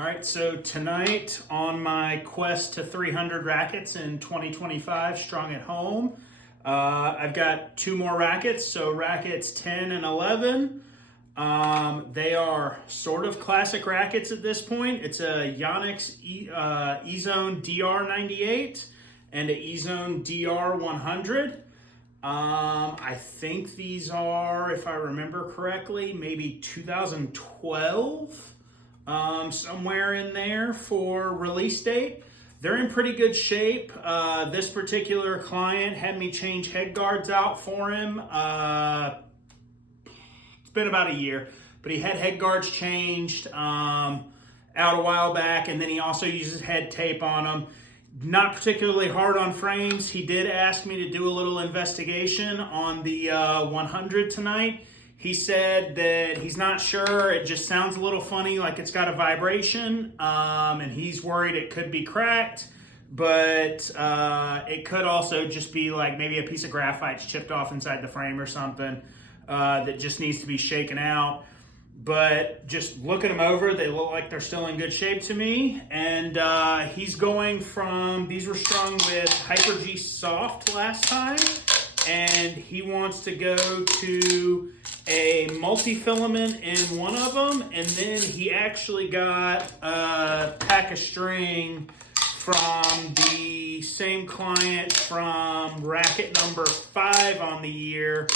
All right, so tonight on my quest to 300 rackets in 2025, strong at home, I've got two more rackets, so rackets 10 and 11. They are sort of classic rackets at this point. It's a Yonex Ezone DR 98 and a Ezone DR 100. I think these are, if I remember correctly, maybe 2012. Somewhere in there for release date. They're in pretty good shape. This particular client had me change head guards out for him. It's been about a year, but he had head guards changed out a while back, and then he also uses head tape on them. Not particularly hard on frames. He did ask me to do a little investigation on the 100 tonight. He said that he's not sure. It just sounds a little funny, like it's got a vibration, and he's worried it could be cracked, but it could also just be like maybe a piece of graphite's chipped off inside the frame or something that just needs to be shaken out. But just looking them over, they look like they're still in good shape to me. And he's going from, these were strung with Hyper G Soft last time, and he wants to go to a multi-filament in one of them, and then he actually got a pack of string from the same client from racket number 5 on the year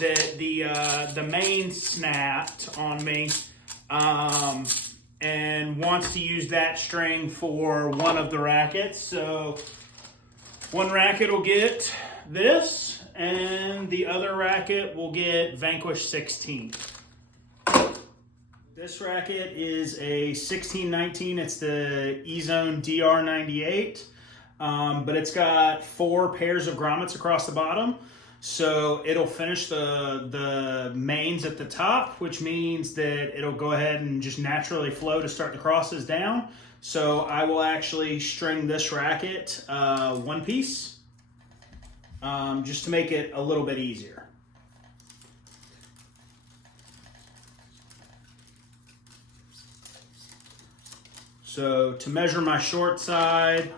that the main snapped on me, and wants to use that string for one of the rackets. So one racket will get this, and the other racket will get Vanquish 16. This racket is a 1619. It's the Ezone DR 98, but it's got 4 pairs of grommets across the bottom. So it'll finish the mains at the top, which means that it'll go ahead and just naturally flow to start the crosses down. So I will actually string this racket one piece, just to make it a little bit easier. So to measure my short side,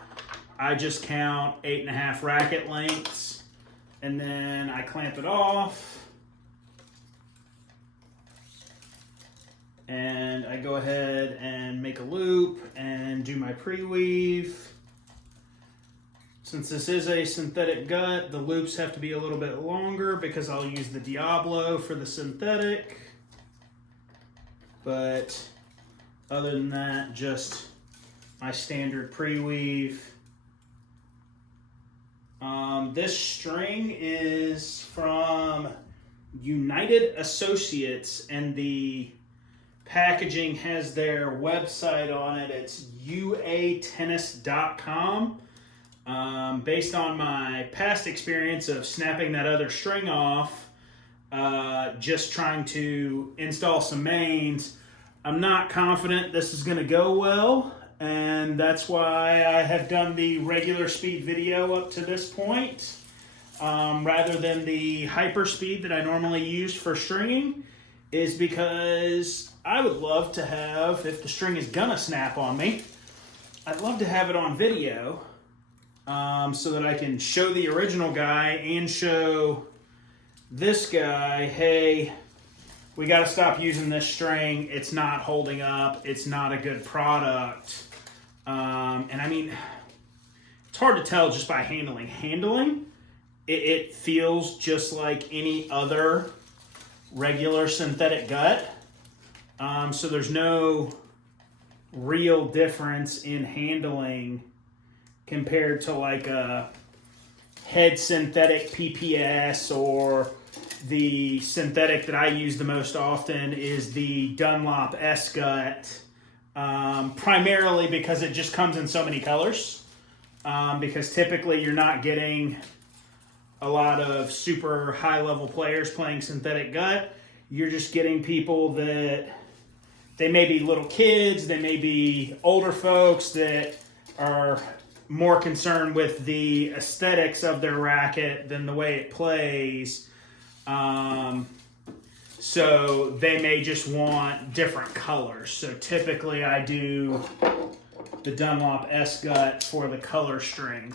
I just count 8.5 racket lengths, and then I clamp it off, and I go ahead and make a loop and do my pre-weave. Since this is a synthetic gut, the loops have to be a little bit longer because I'll use the Diablo for the synthetic. But other than that, just my standard pre-weave. This string is from United Associates, and the packaging has their website on it. It's uatennis.com. Based on my past experience of snapping that other string off, just trying to install some mains, I'm not confident this is going to go well, and that's why I have done the regular speed video up to this point, rather than the hyper speed that I normally use for stringing, is because I would love to have, if the string is gonna snap on me, I'd love to have it on video, so that I can show the original guy and show this guy, hey, we got to stop using this string. It's not holding up. It's not a good product. And I mean, it's hard to tell just by handling. It feels just like any other regular synthetic gut. So there's no real difference in handling compared to like a head synthetic PPS, or the synthetic that I use the most often is the Dunlop S-Gut, primarily because it just comes in so many colors, because typically you're not getting a lot of super high-level players playing synthetic gut. You're just getting people that, they may be little kids, they may be older folks that are more concerned with the aesthetics of their racket than the way it plays. So they may just want different colors. So typically I do the Dunlop S-Gut for the color string.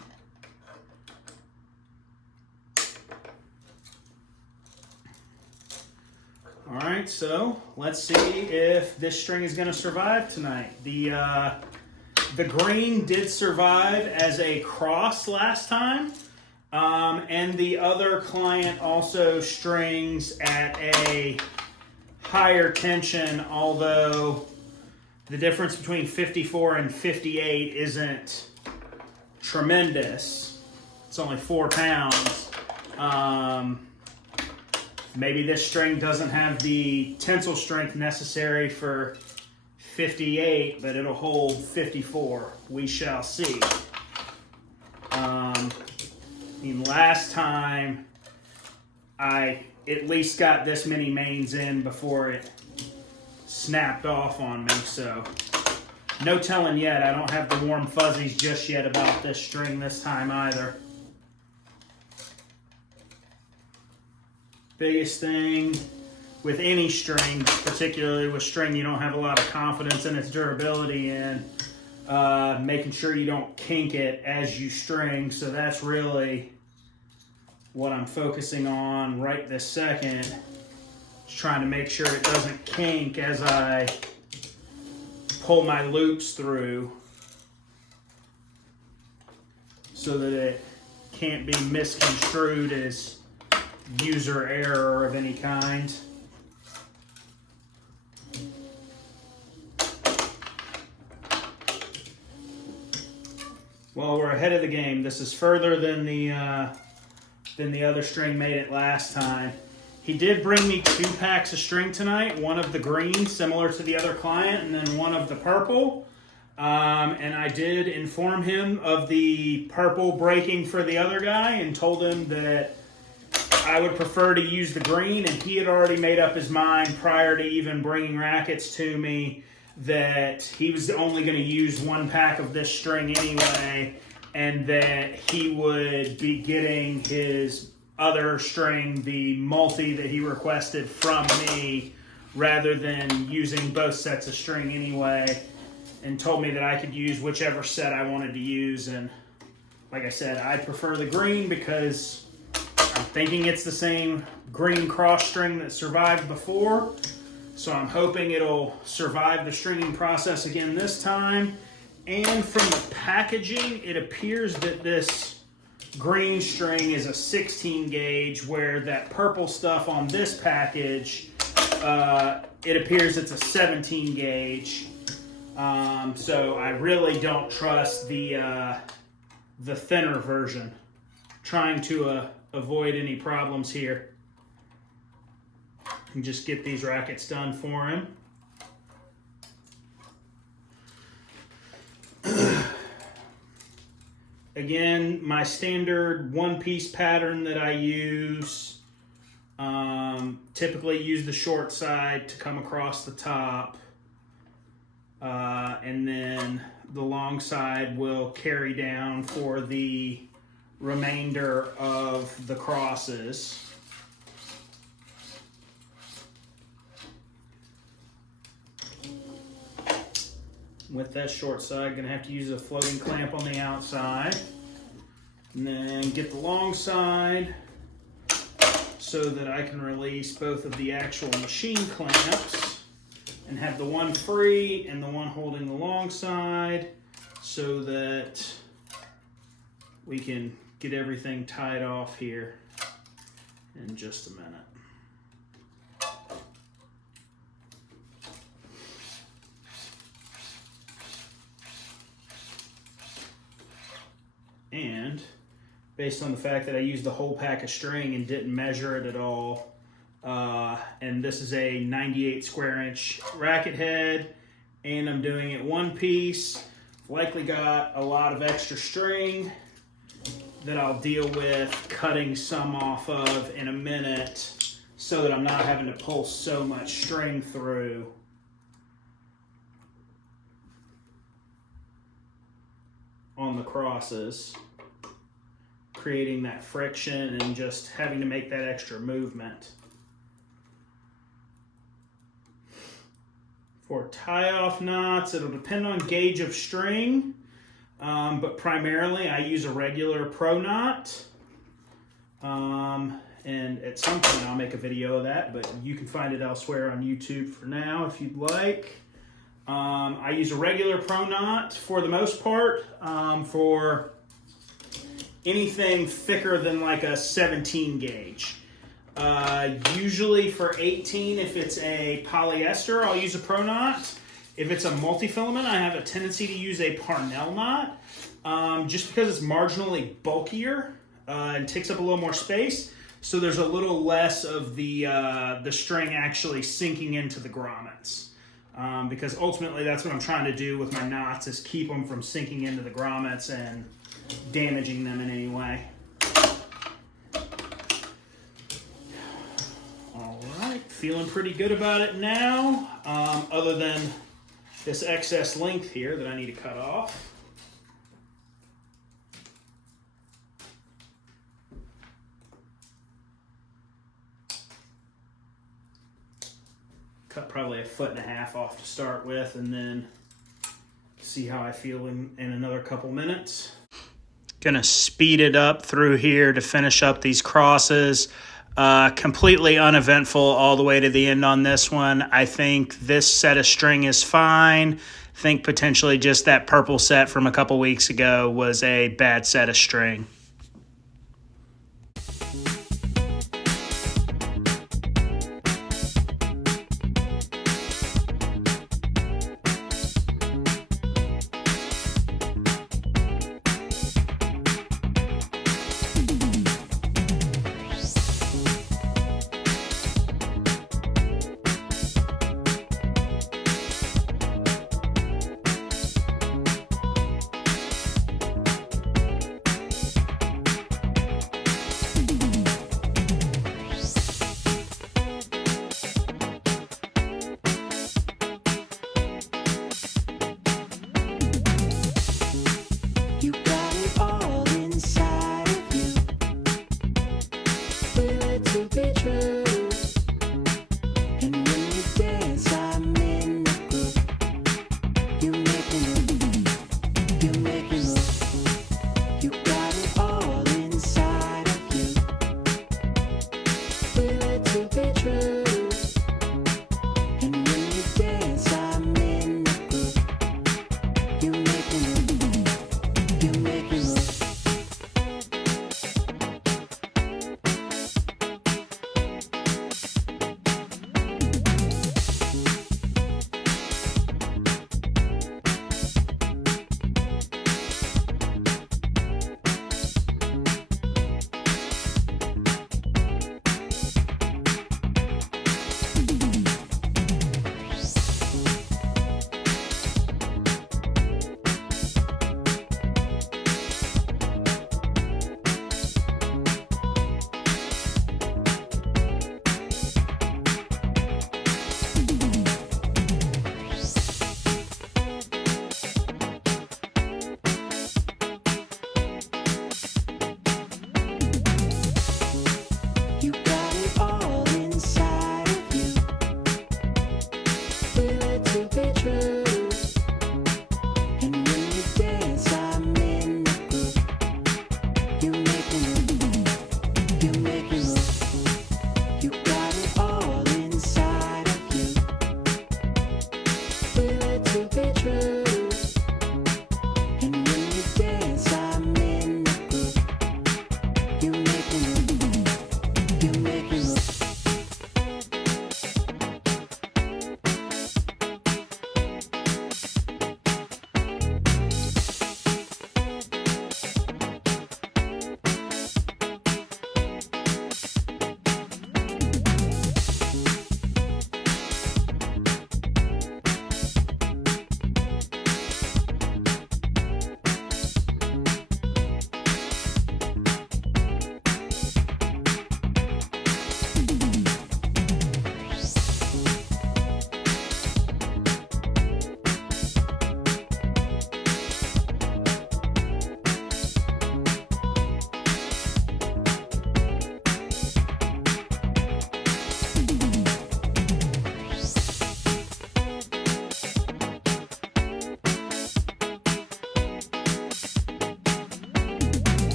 All right, so let's see if this string is going to survive tonight. The green did survive as a cross last time, and the other client also strings at a higher tension, although the difference between 54 and 58 isn't tremendous. It's only 4 pounds. Maybe this string doesn't have the tensile strength necessary for 58, but it'll hold 54. We shall see. I mean, last time I at least got this many mains in before it snapped off on me, so no telling yet. I don't have the warm fuzzies just yet about this string this time either. Biggest thing with any string, particularly with string you don't have a lot of confidence in its durability in, making sure you don't kink it as you string. So that's really what I'm focusing on right this second. Just trying to make sure it doesn't kink as I pull my loops through, so that it can't be misconstrued as user error of any kind. Well, we're ahead of the game. This is further than the other string made it last time. He did bring me 2 packs of string tonight, one of the green, similar to the other client, and then one of the purple. And I did inform him of the purple breaking for the other guy and told him that I would prefer to use the green, and he had already made up his mind prior to even bringing rackets to me that he was only going to use 1 pack of this string anyway, and that he would be getting his other string, the multi that he requested, from me rather than using both sets of string anyway, and told me that I could use whichever set I wanted to use. And like I said, I prefer the green because I'm thinking it's the same green cross string that survived before, so I'm hoping it'll survive the stringing process again this time. And from the packaging, it appears that this green string is a 16 gauge, where that purple stuff on this package, it appears it's a 17 gauge. So I really don't trust the thinner version. Trying to avoid any problems here and just get these rackets done for him. Again, my standard 1-piece pattern that I use, typically use the short side to come across the top, and then the long side will carry down for the remainder of the crosses. With that short side, gonna have to use a floating clamp on the outside, and then get the long side so that I can release both of the actual machine clamps and have the one free and the one holding the long side, so that we can get everything tied off here in just a minute. And based on the fact that I used the whole pack of string and didn't measure it at all, and this is a 98 square inch racket head, and I'm doing it 1 piece, likely got a lot of extra string that I'll deal with cutting some off of in a minute, so that I'm not having to pull so much string through. On the crosses, creating that friction and just having to make that extra movement. For tie-off knots, it'll depend on gauge of string, but primarily I use a regular pro knot. And at some point I'll make a video of that, but you can find it elsewhere on YouTube for now if you'd like. I use a regular pro knot for the most part. For anything thicker than like a 17 gauge. Usually for 18, if it's a polyester, I'll use a pro knot. If it's a multi-filament, I have a tendency to use a Parnell knot, just because it's marginally bulkier and takes up a little more space. So there's a little less of the string actually sinking into the grommets. Because ultimately that's what I'm trying to do with my knots, is keep them from sinking into the grommets and damaging them in any way. All right, feeling pretty good about it now, other than this excess length here that I need to cut off. Cut probably 1.5 feet off to start with, and then see how I feel in another couple minutes. Gonna speed it up through here to finish up these crosses. Completely uneventful all the way to the end on this one. I think this set of string is fine. I think potentially just that purple set from a couple weeks ago was a bad set of string.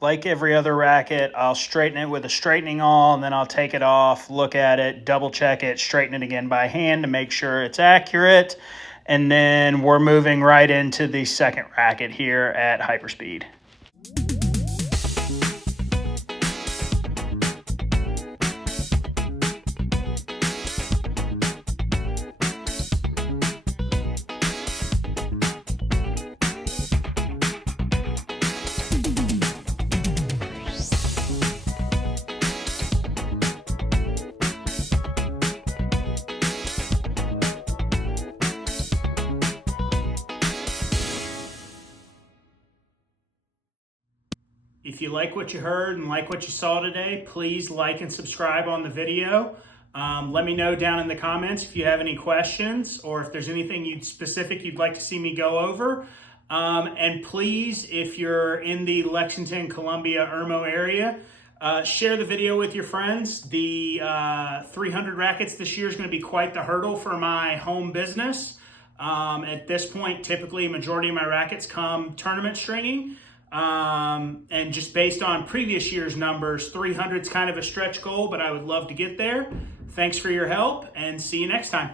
like every other racket, I'll straighten it with a straightening awl, and then I'll take it off, look at it, double check it, straighten it again by hand to make sure it's accurate. And then we're moving right into the second racket here at hyperspeed. If you like what you heard and like what you saw today, please like and subscribe on the video. Let me know down in the comments if you have any questions or if there's anything specific you'd like to see me go over. And please, if you're in the Lexington, Columbia, Irmo area, share the video with your friends. The 300 rackets this year is going to be quite the hurdle for my home business. At this point, typically a majority of my rackets come tournament stringing. And just based on previous year's numbers, 300 is kind of a stretch goal, but I would love to get there. Thanks for your help, and see you next time.